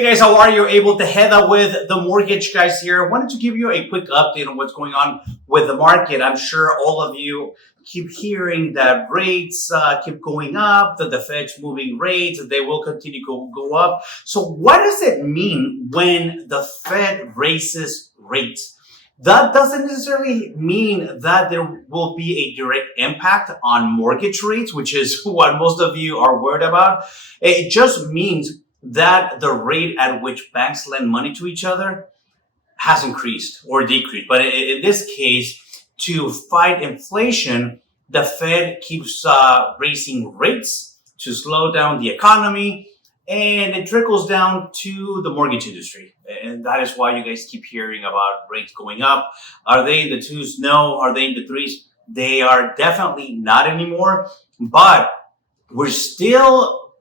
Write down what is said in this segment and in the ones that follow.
Hey guys, how are you? Abel Tejeda with the Mortgage Guys here. I wanted to give you a quick update on what's going on with the market. I'm sure all of you keep hearing that rates keep going up, that the Fed's moving rates, they will continue to go up. So what does it mean when the Fed raises rates? That doesn't necessarily mean that there will be a direct impact on mortgage rates, which is what most of you are worried about. It just means that the rate at which banks lend money to each other has increased or decreased. But in this case, to fight inflation, the Fed keeps raising rates to slow down the economy, and it trickles down to the mortgage industry. And that is why you guys keep hearing about rates going up. Are they in the twos? No. Are they in the threes? They are definitely not anymore, but we're still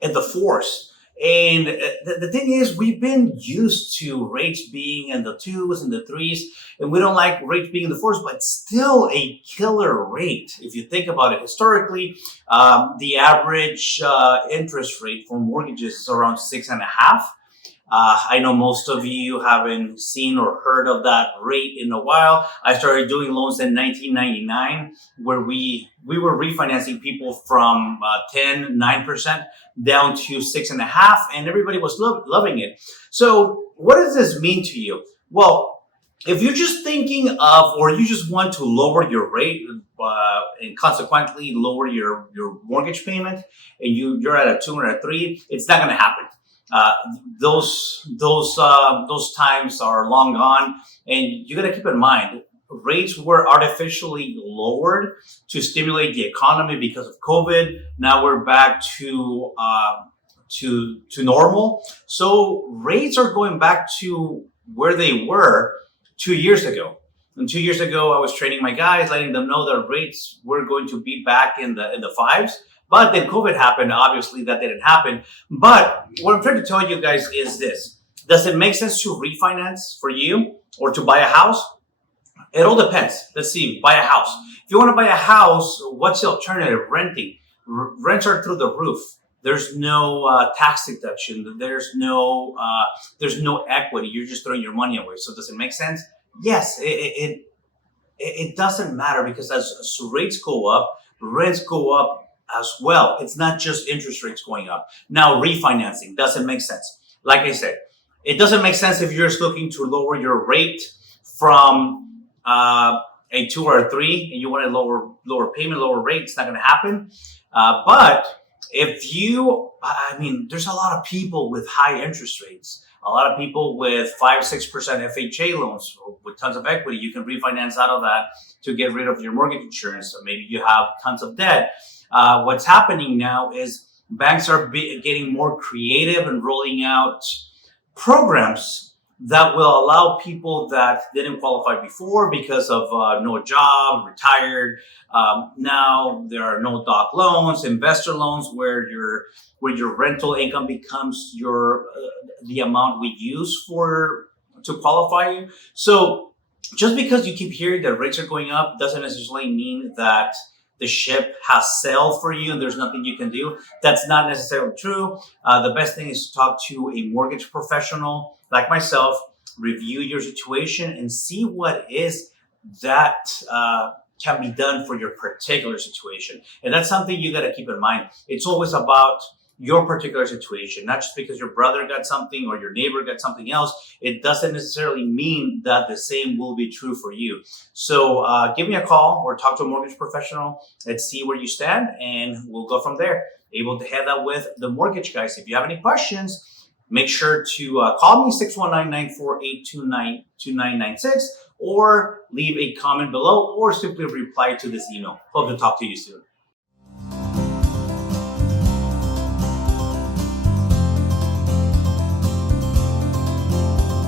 in the fours. And the thing is, we've been used to rates being in the twos and the threes, and we don't like rates being in the fours, but still a killer rate. If you think about it historically, the average interest rate for mortgages is around 6.5%. I know most of you haven't seen or heard of that rate in a while. I started doing loans in 1999, where we were refinancing people from 9% down to 6.5%, and everybody was loving it. So what does this mean to you? Well, if you're just thinking of, or you just want to lower your rate and consequently lower your mortgage payment, and you're at a 2 or a 3, it's not going to happen. Those times are long gone, and you got to keep in mind rates were artificially lowered to stimulate the economy because of COVID. Now we're back to normal, so rates are going back to where they were 2 years ago. And 2 years ago, I was training my guys, letting them know that rates were going to be back in the fives. But then COVID happened. Obviously, that didn't happen. But what I'm trying to tell you guys is this. Does it make sense to refinance for you or to buy a house? It all depends. Let's see, buy a house. If you want to buy a house, what's the alternative? Renting. Rents are through the roof. There's no tax deduction. There's no equity. You're just throwing your money away. So does it make sense? Yes, it doesn't matter, because as rates go up, rents go up as well. It's not just interest rates going up. Now, refinancing doesn't make sense. Like I said, it doesn't make sense if you're just looking to lower your rate from a 2 or a 3, and you want to lower payment, lower rate. It's not going to happen. But if you, there's a lot of people with high interest rates. A lot of people with 5-6% FHA loans with tons of equity. You can refinance out of that to get rid of your mortgage insurance. So maybe you have tons of debt. What's happening now is banks are getting more creative and rolling out programs that will allow people that didn't qualify before because of no job, retired. Now there are no doc loans, investor loans, where your rental income becomes the amount we use to qualify you. So just because you keep hearing that rates are going up doesn't necessarily mean that the ship has sailed for you and there's nothing you can do. That's not necessarily true. The best thing is to talk to a mortgage professional like myself, review your situation, and see what is that can be done for your particular situation. And that's something you got to keep in mind. It's always about your particular situation, not just because your brother got something or your neighbor got something else. It doesn't necessarily mean that the same will be true for you. So give me a call or talk to a mortgage professional. Let's see where you stand, and we'll go from there. Able to head that with the Mortgage Guys. If you have any questions, make sure to call me 619-948-2996, or leave a comment below, or simply reply to this email. Hope to talk to you soon.